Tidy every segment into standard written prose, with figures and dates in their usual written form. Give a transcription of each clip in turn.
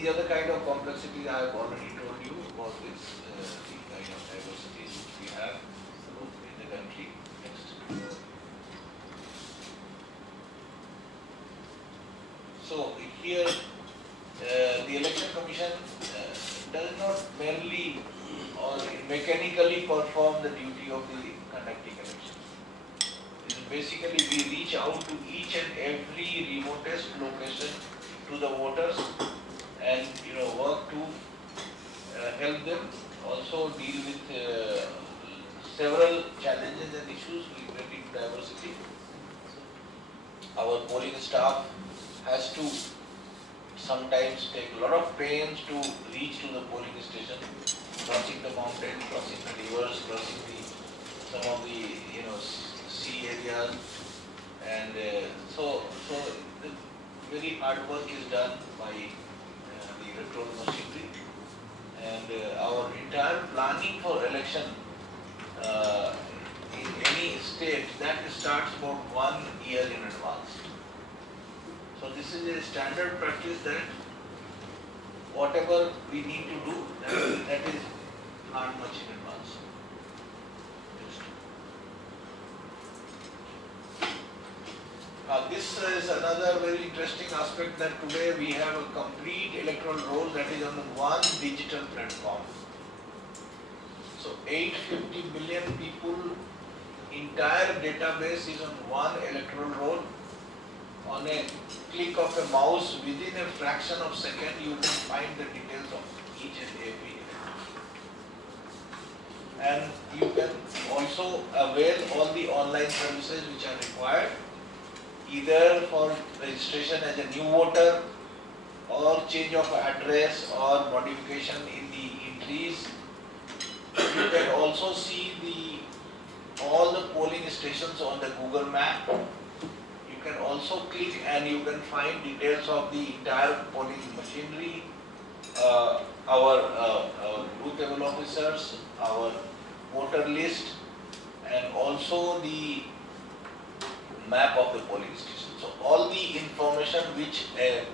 the other kind of complexity I have already told you about this, the kind of diversity which we have in the country. Next. So here the Election Commission does not merely or mechanically perform the duty of the conducting elections. Basically, we reach out to each and every remotest location to the voters and work to help them also deal with several challenges and issues relating to diversity. Our polling staff has to sometimes take a lot of pains to reach to the polling station, crossing the mountain, crossing the rivers, crossing some of the sea areas, and so the very hard work is done by the electoral machinery, and our entire planning for election in any state that starts about 1 year in advance. So this is a standard practice that whatever we need to do, that is planned much in advance. This is another very interesting aspect, that today we have a complete electoral roll that is on one digital platform. So 850 million people, entire database is on one electoral roll. On a click of a mouse, within a fraction of a second, you can find the details of each and every elector. And you can also avail all the online services which are required, either for registration as a new voter, or change of address, or modification in the entries. You can also see all the polling stations on the Google map. You can also click and you can find details of the entire polling machinery, our booth level officers, our voter list, and also the map of the polling station. So all the information which a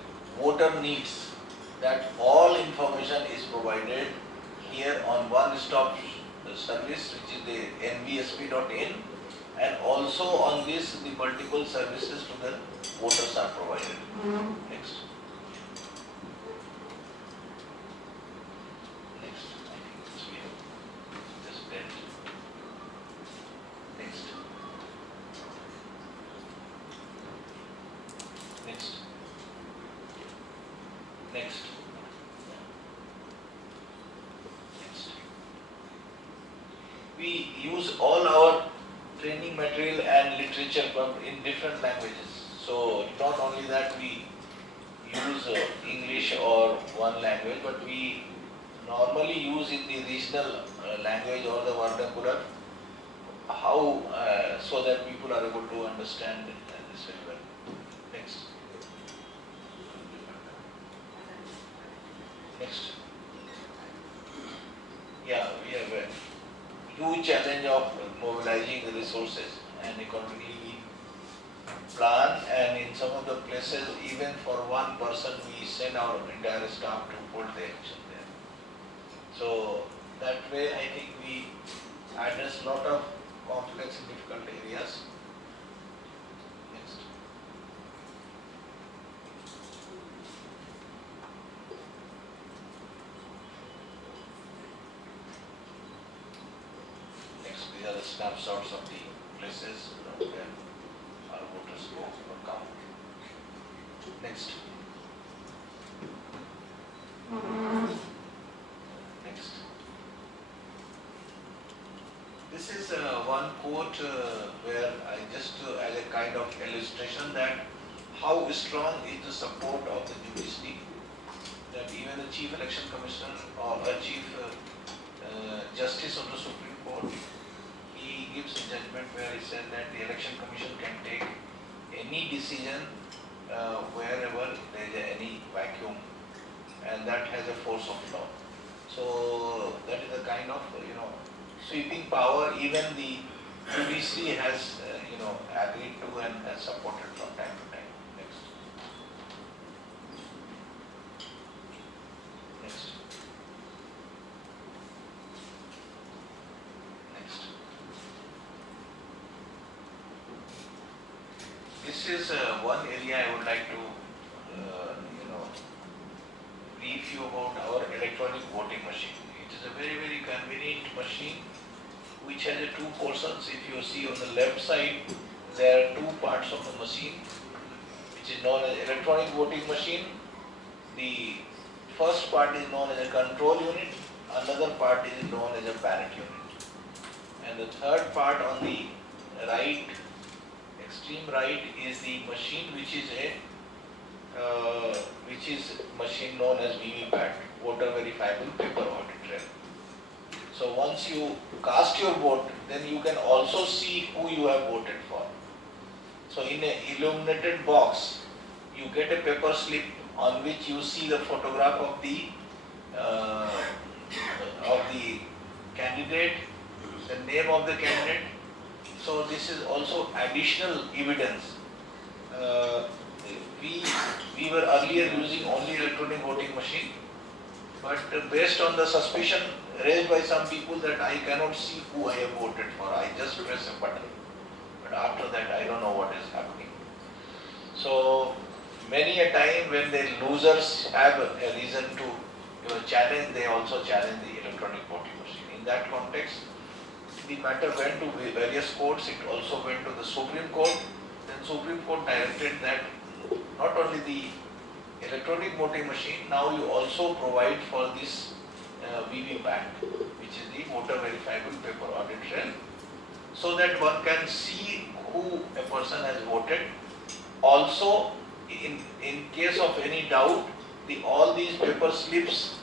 voter needs, that all information is provided here on one-stop service, which is the nvsp.in, and also on this the multiple services to the voters are provided. Next. Next. I think this we have just dead. Next. Next. Next. Next. We use all our training material and literature in different languages. So not only that we use English or one language, but we normally use in the regional language or the vernacular, how so that people are able to understand this very well. Next. Next. Yeah, we have a huge challenge of mobilizing the resources, and accordingly we plan, and in some of the places even for one person we send our entire staff to hold the election there. So that way I think we address a lot of complex and difficult areas. Next. Next, these are the snapshots of the places where our voters go or come. Next. Next. This is one quote where I just as a kind of illustration that how strong is the support of the judiciary, that even the Chief Election Commissioner or a Chief Justice of the Supreme Court, he gives a judgment where he said that the Election Commission can take any decision wherever there is any vacuum, and that has a force of law. So that is a kind of sweeping power even the judiciary has agreed to and has supported from time to time. Next. this is one area I would like to, you know, brief you about our electronic voting machine. It is a very, very convenient machine which has two portions. If you see on the left side, there are two parts of the machine, which is known as electronic voting machine. The first part is known as a control unit, another part is known as a ballot unit. And the third part on the right, extreme right, is the machine which is machine known as VVPAT, voter verifiable paper audit trail. So once you cast your vote, then you can also see who you have voted for. So in an illuminated box, you get a paper slip on which you see the photograph of the candidate, the name of the candidate. So this is also additional evidence. We were earlier using only electronic voting machine, but based on the suspicion raised by some people that I cannot see who I have voted for, I just press a button. But after that, I don't know what is happening. So many a time when the losers have a reason to challenge, they also challenge the electronic voting machine. In that context, the matter went to various courts. It also went to the Supreme Court. Then Supreme Court directed that not only the electronic voting machine, now you also provide for this VVPAT, which is the voter verifiable paper audit trail, so that one can see who a person has voted. Also, in case of any doubt, all these paper slips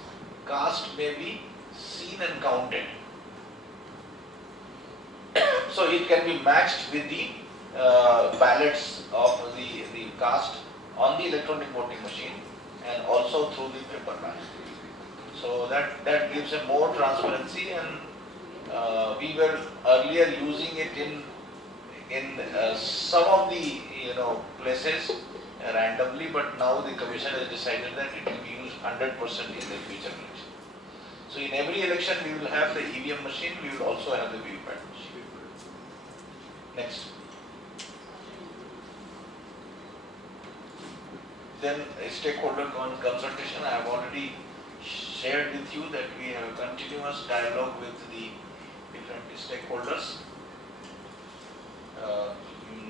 cast may be seen and counted. So it can be matched with the ballots of the cast on the electronic voting machine and also through the paper ballot. So that gives a more transparency, and we were earlier using it in some of the places randomly, but now the commission has decided that it will be used 100% in the future election. So in every election we will have the EVM machine, we will also have the VVPAT machine. Next. Then stakeholder consultation. I have already shared with you that we have a continuous dialogue with the different stakeholders,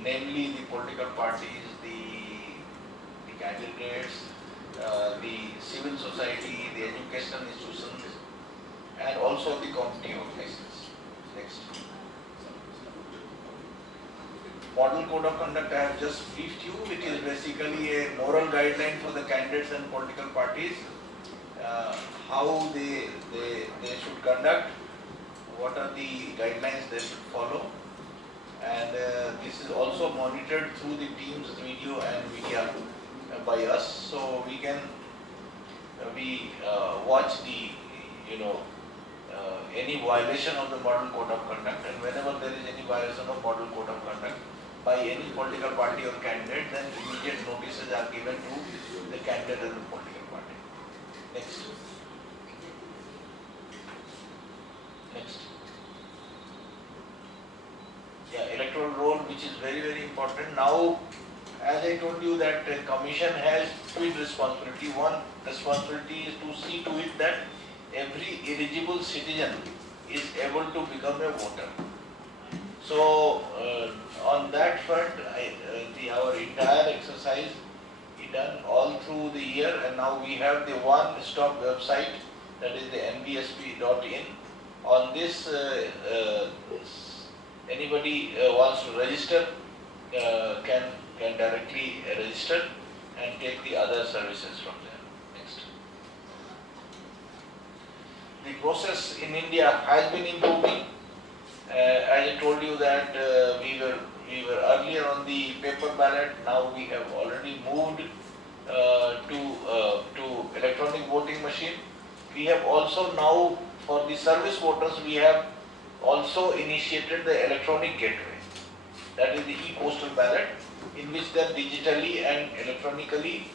namely the political parties, the candidates, the civil society, the educational institutions, and also the community organizations. Next. Model Code of Conduct I have just briefed you. It is basically a moral guideline for the candidates and political parties, how they should conduct, what are the guidelines they should follow, and this is also monitored through the Teams video and media by us, so we can watch the any violation of the Model Code of Conduct, and whenever there is any violation of Model Code of Conduct by any political party or candidate, then immediate notices are given to the candidate and the political party. Next. Next. Yeah, electoral roll, which is very, very important. Now, as I told you that the commission has twin responsibility. One responsibility is to see to it that every eligible citizen is able to become a voter. So, on that front, our entire exercise is done all through the year, and now we have the one-stop website, that is the nbsp.in. On this, anybody wants to register can directly register and take the other services from there. Next. The process in India has been improving. As I told you that we were earlier on the paper ballot. Now we have already moved to electronic voting machine. We have also now, for the service voters, we have also initiated the electronic gateway. That is the e-postal ballot, in which then digitally and electronically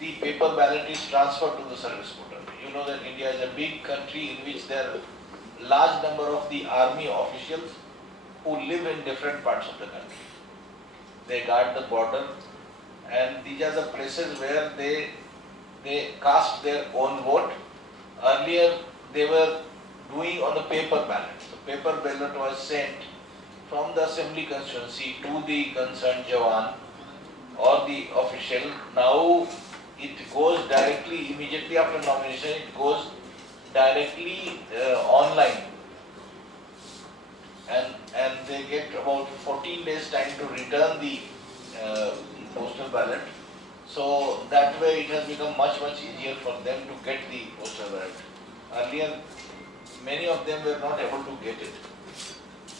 the paper ballot is transferred to the service voter. You know that India is a big country in which there are large number of the army officials who live in different parts of the country. They guard the border, and these are the places where they cast their own vote. Earlier they were doing on the paper ballot. The paper ballot was sent from the assembly constituency to the concerned Jawan or the official. Now it goes directly, immediately after nomination, it goes directly online, and they get about 14 days time to return the uh, postal ballot. So that way it has become much easier for them to get the postal ballot. Earlier, many of them were not able to get it.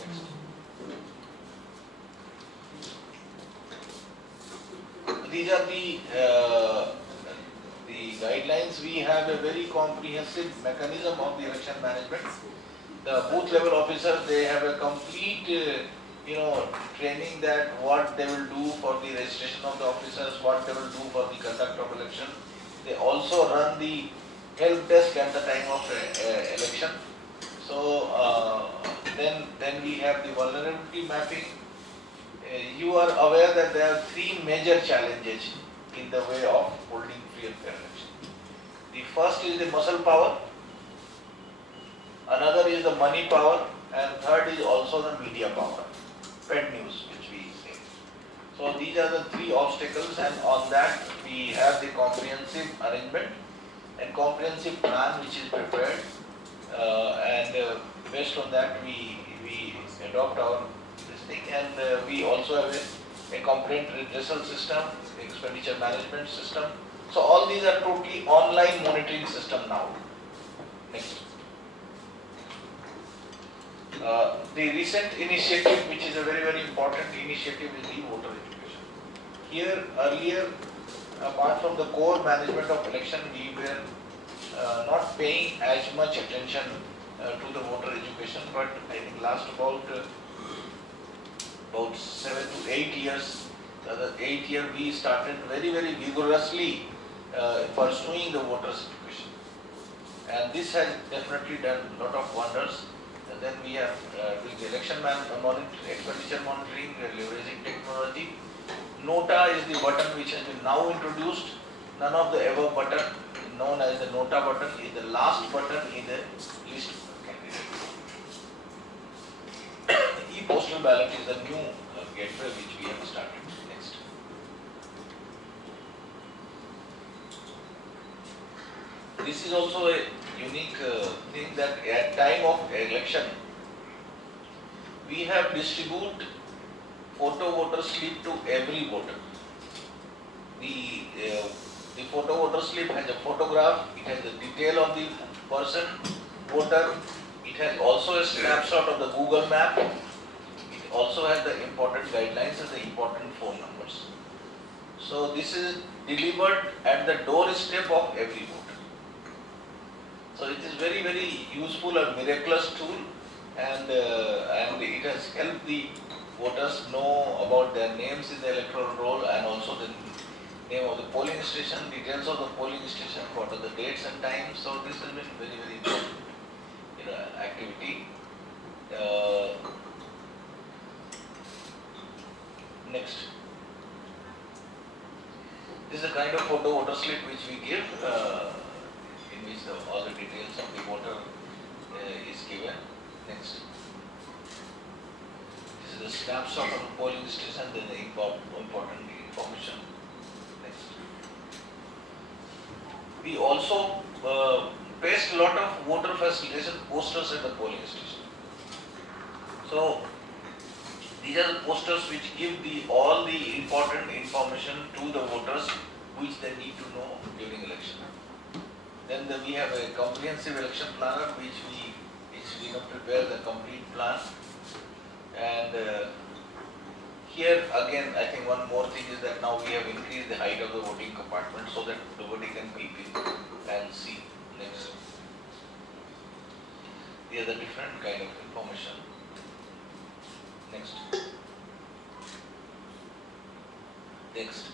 Next. These are the guidelines. We have a very comprehensive mechanism of the election management. The booth level officers, they have a complete training that what they will do for the registration of the officers, what they will do for the conduct of election. They also run the help desk at the time of election. So then we have the vulnerability mapping. You are aware that there are three major challenges in the way of holding free and fair election. The first is the muscle power, another is the money power, and third is also the media power, fed news which we say. So these are the three obstacles, and on that we have the comprehensive arrangement and comprehensive plan which is prepared, and based on that we adopt our this thing, and we also have a complaint redressal system, expenditure management system. So all these are totally online monitoring system now. Next. The recent initiative, which is a very important initiative, is the voter education. Here earlier, apart from the core management of election, we were not paying as much attention to the voter education, but I think last about 7 to 8 years, the 8th year we started very vigorously pursuing the voters education, and this has definitely done a lot of wonders. And then we have doing the election monitoring, expenditure monitoring, leveraging technology. Nota is the button which has been now introduced. None of the above button, known as the Nota button, is the last button in the list candidate. E-postal ballot is the new gateway which we have started. Next. This is also a unique thing that at time of election, we have distribute photo voter slip to every voter. The photo voter slip has a photograph, it has the detail of the person, voter, it has also a snapshot of the Google map, it also has the important guidelines and the important phone numbers. So this is delivered at the doorstep of every voter. So it is very useful and miraculous tool, and it has helped the voters know about their names in the electoral roll, and also the name of the polling station, details of the polling station, what are the dates and times. So this has been very important activity. Next. This is a kind of photo voter slip which we give, in which all the details of the voter is given. Next. This is a snapshot of the polling station, then the important information. Next. We also paste a lot of voter facilitation posters at the polling station. So these are the posters which give all the important information to the voters which they need to know during election. Then we have a comprehensive election planner which we prepare the complete plan. And here again, I think one more thing is that now we have increased the height of the voting compartment so that nobody can peep in and see. Next. These are the different kind of information. Next. Next.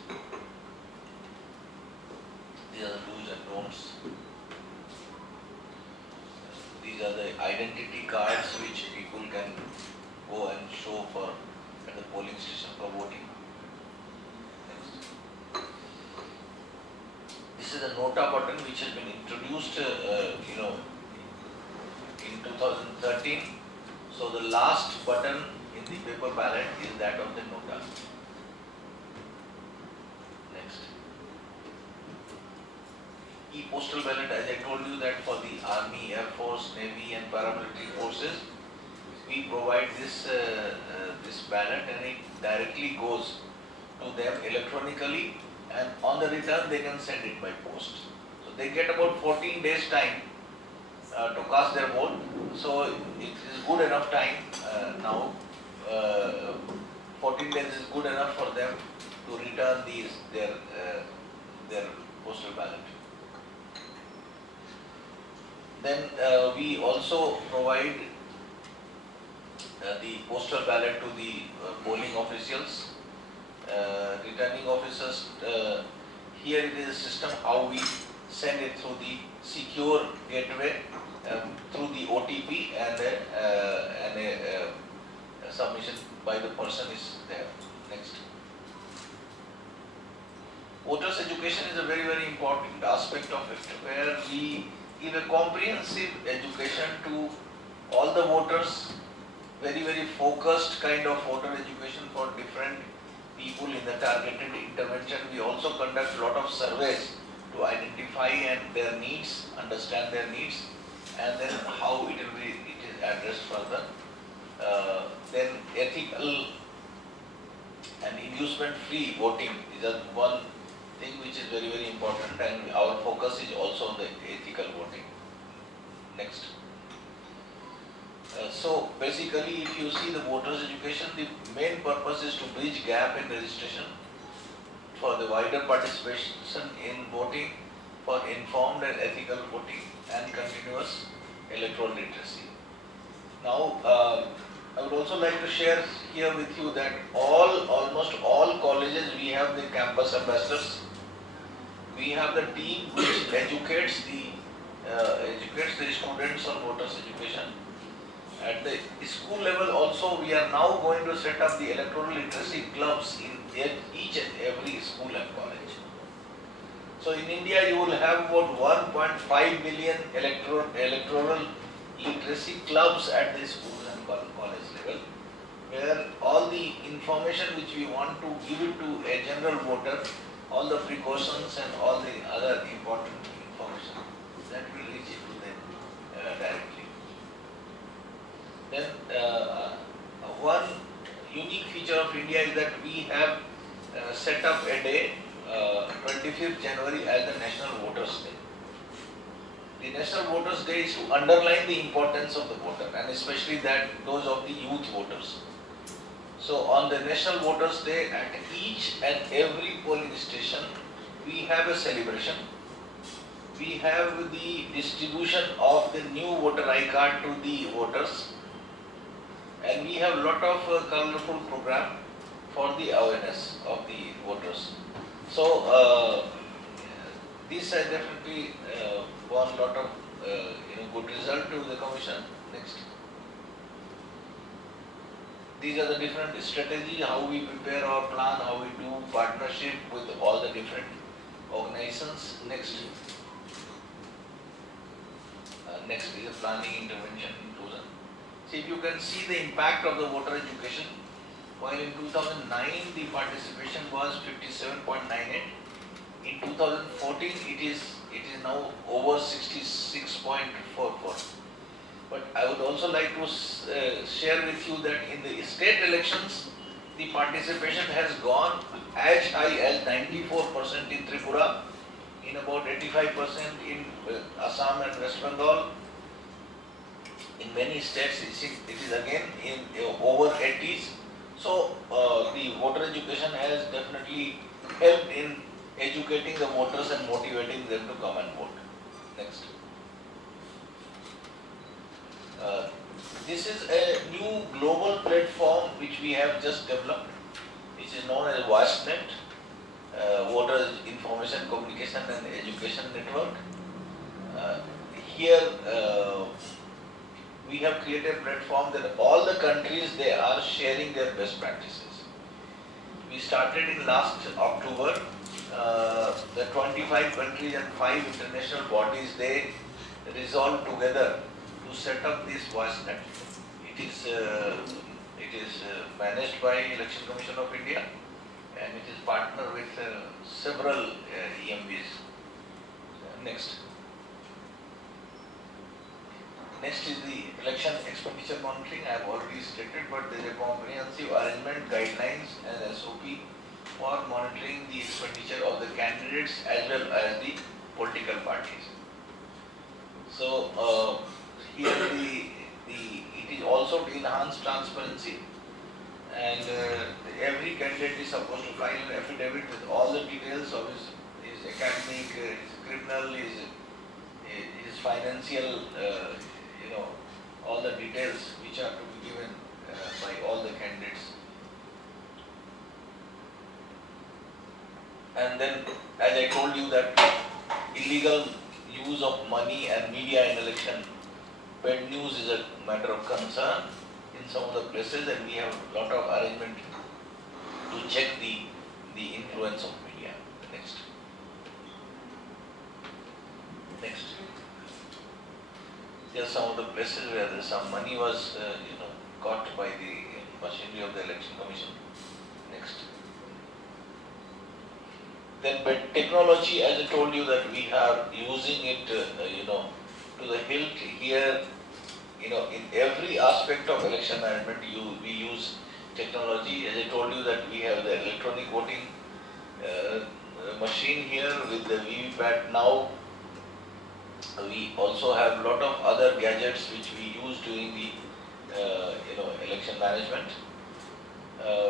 These are the do's and don'ts. These are the identity cards which people can go and show for at the polling station for voting. Next. is a Nota button which has been introduced, in 2013. So the last button in the paper ballot is that of the Nota. Next. E-postal ballot, as I told you that for the Army, Air Force, Navy and paramilitary forces, we provide this ballot and it directly goes to them electronically, and on the return they can send it by post. So they get about 14 days time to cast their vote. So it is good enough time now. 14 days is good enough for them to return their postal ballot. Then we also provide the postal ballot to the polling officials, returning officers. Here it is a system how we send it through the secure gateway, through the OTP, and a submission by the person is there. Next. Voters education is a very, very important aspect of it, where we give a comprehensive education to all the voters, very, very focused kind of voter education for different people in the targeted intervention. We also conduct a lot of surveys to identify their needs, understand their needs, and then how it is addressed further. Then ethical and inducement-free voting is one thing which is very, very important, and our focus is also on the ethical voting. Next. So basically, if you see the voters education, the main purpose is to bridge gap in registration for the wider participation in voting, for informed and ethical voting, and continuous electoral literacy. Now, I would also like to share here with you that almost all colleges, we have the campus ambassadors. We have the team which educates the students on voters education. At the school level also, we are now going to set up the electoral literacy clubs in each and every school and college. So in India, you will have about 1.5 million electoral literacy clubs at the school and college level, where all the information which we want to give it to a general voter, all the precautions and all the other important information, that will reach it to them directly. Then one unique feature of India is that we have set up a day, 25th January, as the National Voters Day. The National Voters Day is to underline the importance of the voter, and especially those of the youth voters. So on the National Voters Day, at each and every polling station, we have a celebration. We have the distribution of the new voter ID card to the voters, and we have a lot of colorful program for the awareness of the voters. So this has definitely won a lot of good result to the commission. Next. These are the different strategies, how we prepare our plan, how we do partnership with all the different organizations. Next. Next is the planning, intervention, inclusion. See, if you can see the impact of the voter education, while in 2009 the participation was 57.98, in 2014 it is now over 66.44. But I would also like to share with you that in the state elections, the participation has gone as high as 94% in Tripura, in about 85% in Assam and West Bengal. In many states, it is again in over 80s. So the voter education has definitely helped in educating the voters and motivating them to come and vote. Next. This is a new global platform which we have just developed, which is known as VASTNet, Voter Information, Communication and Education Network. Here we have created a platform that all the countries, they are sharing their best practices. We started in last October the 25 countries and 5 international bodies, they resolved together to set up this voice net. It is managed by Election Commission of India, and it is partnered with several EMBs. Next. Next is the election expenditure monitoring. I have already stated, but there is a comprehensive arrangement, guidelines and SOP for monitoring the expenditure of the candidates as well as the political parties. So here it is also to enhance transparency, and every candidate is supposed to file an affidavit with all the details of his academic, his criminal, his financial, all the details which are to be given by all the candidates. And then, as I told you, that illegal use of money and media in election, bad news is a matter of concern in some of the places, and we have a lot of arrangement to check the influence of media. Next. Next. There are some of the places where some money was, caught by the machinery of the Election Commission. Next. Then, but technology, as I told you, that we are using it, to the hilt here. In every aspect of election management, we use technology. As I told you, that we have the electronic voting machine here with the VVPAT now. We also have a lot of other gadgets which we use during the election management.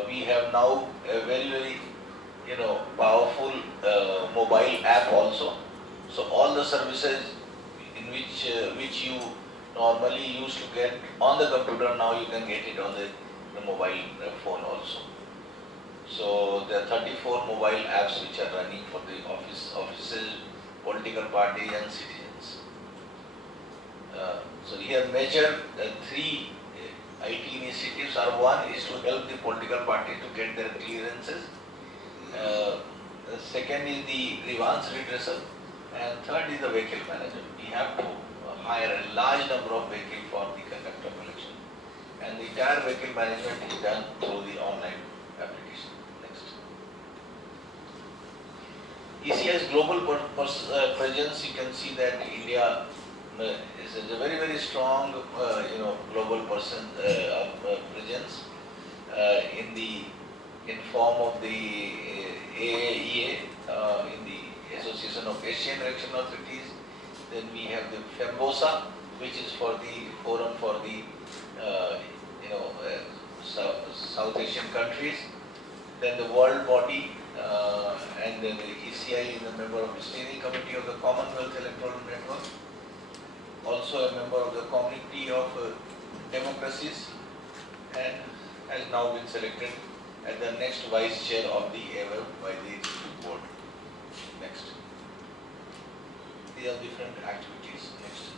We have now a very powerful mobile app also. So all the services in which you normally used to get on the computer, now you can get it on the mobile phone also. So there are 34 mobile apps which are running for the offices, political parties and citizens. So here major 3 IT initiatives are: one is to help the political party to get their clearances, the second is the grievance redressal, and third is the vehicle management. We have to hire a large number of vehicles for the conduct of election, and the entire vehicle management is done through the online application. Next. ECI's global presence, you can see that India is a very strong global presence in form of the AAEA, in the Association of Asian Election Authorities. Then we have the FEMBOSA, which is for the forum for the South Asian countries. Then the world body, and then the ECI is a member of the steering committee of the Commonwealth Electoral Network. Also a member of the Community of Democracies, and has now been selected as the next vice chair of the AWEB by the Executive Board. Next. These are different activities. Next.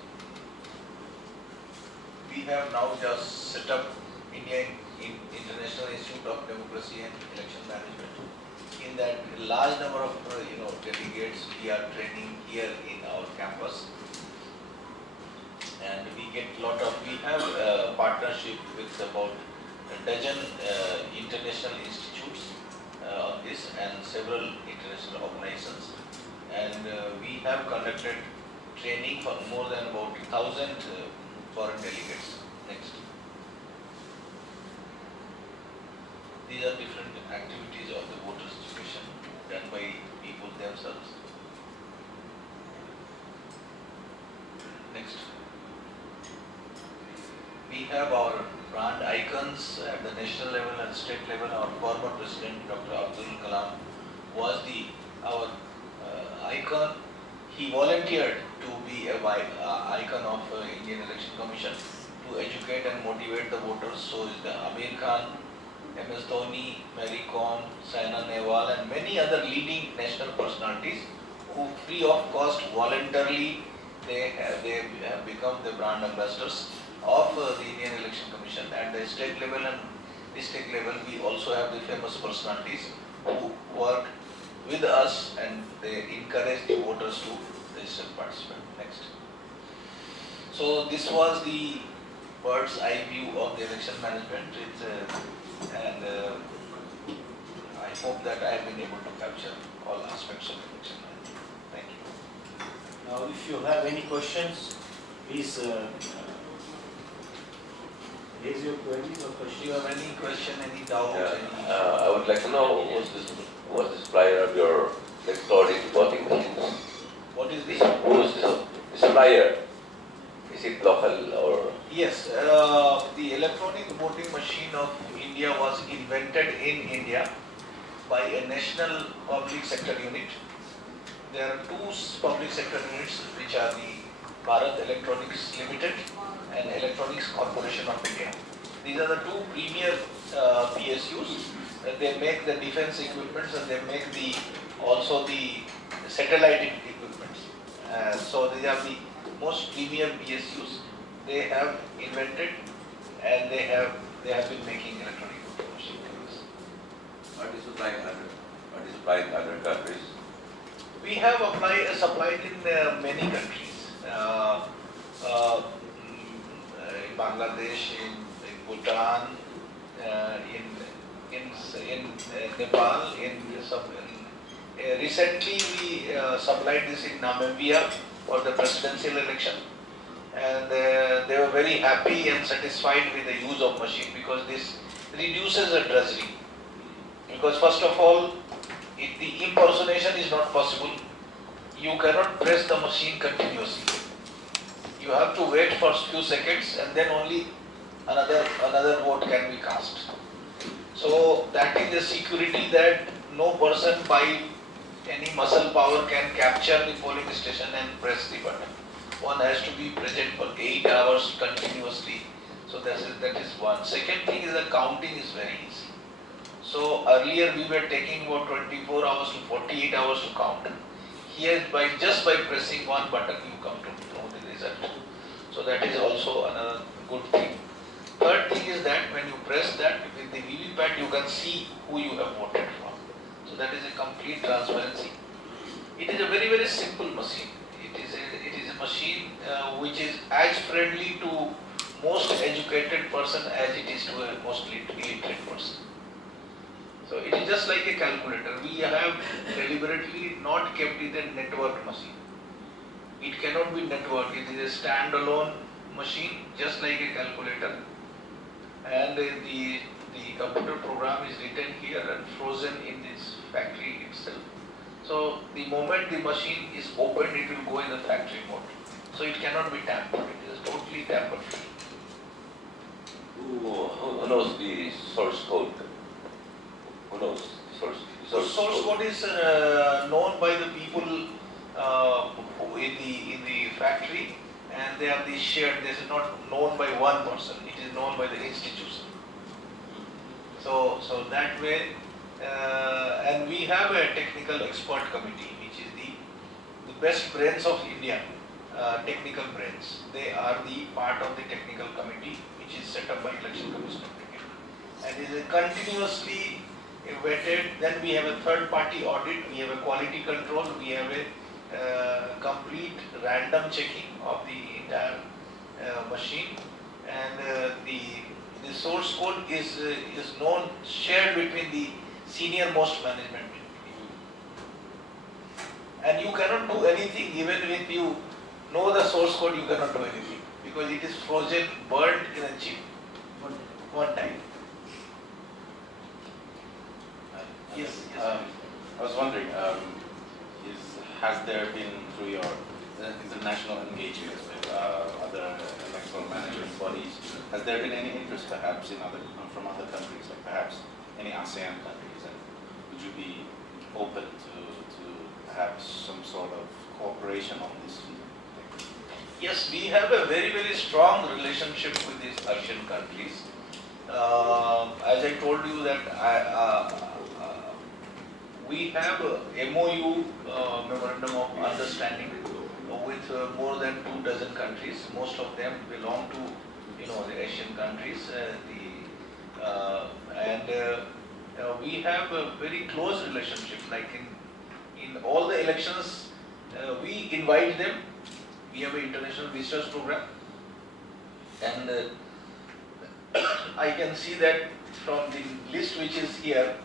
We have now just set up Indian International Institute of Democracy and Election Management. In that, a large number of delegates we are training here in our campus. And we have partnership with about a dozen international institutes on this, and several international organizations. And we have conducted training for more than about 1,000 foreign delegates. Next. These are different activities of the voters' education done by people themselves. Next. We have our brand icons at the national level and state level. Our former President, Dr. Abdul Kalam, was our icon. He volunteered to be an icon of Indian Election Commission to educate and motivate the voters. So is the Amir Khan, MS Dhoni, Mary Kom, Saina Nehwal, and many other leading national personalities who, free of cost, voluntarily they have become the brand ambassadors of the Indian Election Commission. At the state level and district level, we also have the famous personalities who work with us, and they encourage the voters to register participate. Next. So this was the bird's eye view of the election management. I hope that I have been able to capture all aspects of election management. Thank you. Now, if you have any questions, please raise your queries or If questions. you have any question, any doubt, I would like to know what's the supplier of your electronic voting machines? what is this? Who is the supplier? Is it local or? Yes, the electronic voting machine of India was invented in India by a national public sector unit. There are two public sector units, which are the Bharat Electronics Limited and Electronics Corporation of India. These are the two premier PSUs. They make the defense equipments, and they make also the satellite equipments. So these are the most premier PSUs. They have invented, and they have been making electronic voting machines. What is supplying other countries? We have supplied in many countries. In Bangladesh, in Bhutan, in Nepal, recently we supplied this in Namibia for the presidential election, and they were very happy and satisfied with the use of machine, because this reduces the drudgery. Because first of all, the impersonation is not possible. You cannot press the machine continuously. You have to wait for a few seconds, and then only another vote can be cast. So that is the security, that no person by any muscle power can capture the polling station and press the button. One has to be present for 8 hours continuously. So that is one. Second thing is the counting is very easy. So earlier we were taking about 24 hours to 48 hours to count. Here, just by pressing one button, you come to know the result. So that is also another good thing. Third thing is that when you press that, with the VVPAT, you can see who you have voted for. So that is a complete transparency. It is a very, very simple machine. It is a machine which is as friendly to most educated person as it is to a most illiterate person. So it is just like a calculator. We have deliberately not kept it a network machine. It cannot be networked. It is a standalone machine, just like a calculator. And the computer program is written here and frozen in this factory itself. So the moment the machine is opened, it will go in the factory mode. So it cannot be tampered. It is totally tamper free. Who knows the source code? Who knows the source code is known by the people in the factory, and they are shared. This is not known by one person. It is known by the institution. So that way, and we have a technical expert committee, which is the best brains of India, technical brains. They are the part of the technical committee, which is set up by Election Commission of India, and it is continuously vetted. Then we have a third party audit, we have a quality control, we have a complete random checking of the entire machine, and the source code is known, shared between the senior most management. And you cannot do anything, even if you know the source code, you cannot do anything, because it is frozen, burnt in a chip one time. Yes. I was wondering, has there been, through your international engagement with other electoral management bodies, has there been any interest perhaps from other countries, like perhaps any ASEAN countries, and would you be open to perhaps some sort of cooperation on this? Yes, we have a very, very strong relationship with these Asian countries. As I told you that we have a MOU, Memorandum of Understanding, with more than 24 countries. Most of them belong to, the Asian countries. We have a very close relationship. Like in all the elections, we invite them. We have an international visitors program, and I can see that from the list which is here,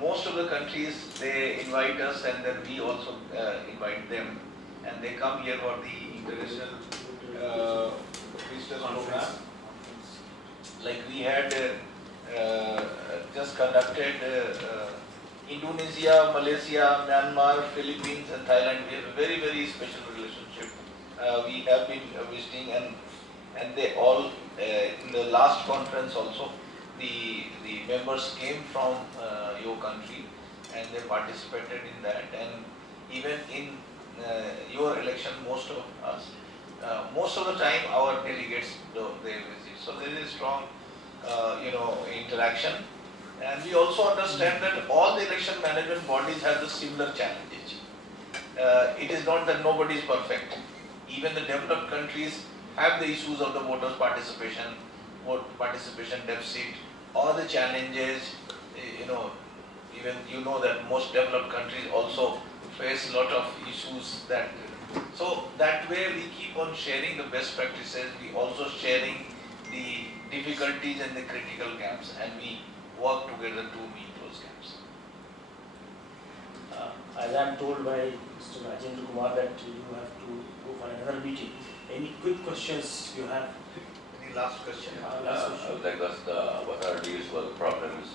most of the countries they invite us, and then we also invite them, and they come here for the international visitors program. Like we had just conducted Indonesia, Malaysia, Myanmar, Philippines, and Thailand. We have a very, very special relationship. We have been visiting, and they all in the last conference also, the members came from your country, and they participated in that. And even in your election, most of the time our delegates they visit. So there is strong interaction. And we also understand that all the election management bodies have the similar challenges. It is not that nobody is perfect. Even the developed countries have the issues of the voters' participation, vote participation deficit, all the challenges. Even that most developed countries also face a lot of issues. So that way we keep on sharing the best practices. We also sharing the difficulties and the critical gaps, and we work together to meet those gaps. As I am told by Mr. Rajendra Kumar that you have to go for another meeting. Any quick questions you have? Any last question? Last question. I would like to ask what are the usual problems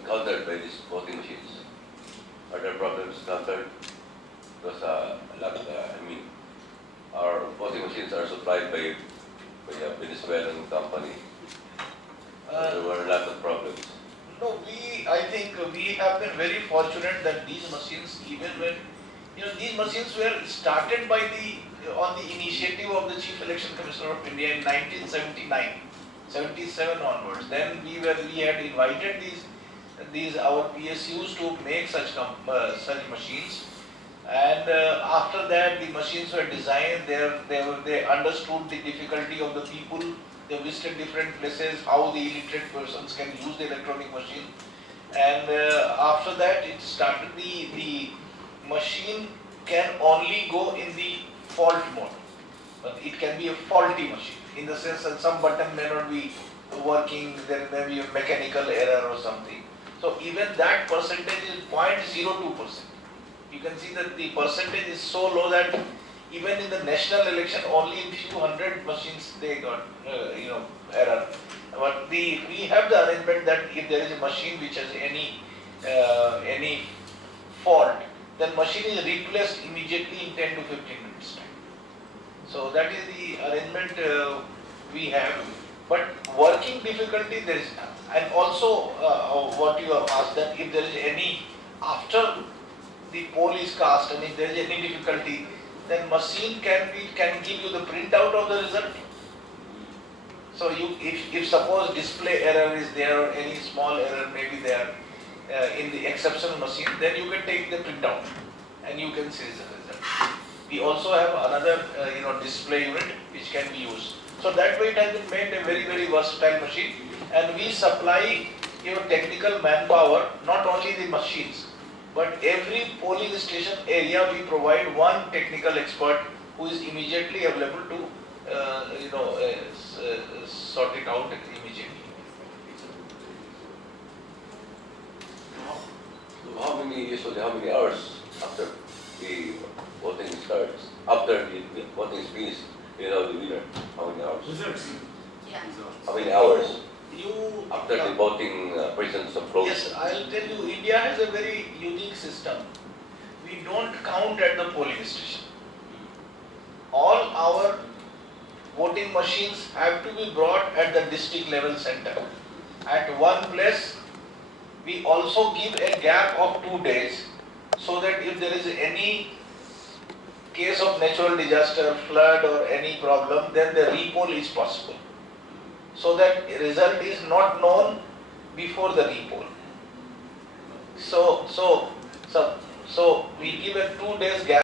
encountered by these voting machines? Are there problems encountered? Because our voting machines are supplied by a Venezuelan company. There were a lot of problems. No, I think we have been very fortunate that these machines, even when, these machines were started by on the initiative of the Chief Election Commissioner of India in 1979, 77 onwards. Then we had invited our PSUs to make such machines. And after that, the machines were designed. They understood the difficulty of the people. They visited different places, how the illiterate persons can use the electronic machine. And after that, it started the machine can only go in the fault mode. But it can be a faulty machine, in the sense that some button may not be working, there may be a mechanical error or something. So even that percentage is 0.02%. You can see that the percentage is so low that even in the national election, only in few hundred machines they got error. But we have the arrangement that if there is a machine which has any fault, then machine is replaced immediately in 10 to 15 minutes time. So that is the arrangement we have. But working difficulty there is none. And also what you have asked, that if there is any, after the poll is cast and if there is any difficulty, then machine can give you the printout of the result. So if suppose display error is there or any small error may be there in the exceptional machine, then you can take the printout and you can see the result. We also have another display unit which can be used. So that way it has been made a very, very versatile machine, and we supply technical manpower, not only the machines, but every polling station area we provide one technical expert who is immediately available to sort it out immediately. So how many hours after the voting starts, after the voting is finished, you know the winner? How many hours? Results. Yeah. How many hours You after the voting presence of close? Yes, I'll tell you, India has a very unique system. We don't count at the polling station. All our voting machines have to be brought at the district level center. At one place, we also give a gap of 2 days, so that if there is any case of natural disaster, flood or any problem, then the repoll is possible. So that result is not known before the repoll. So we give a 2 days gap.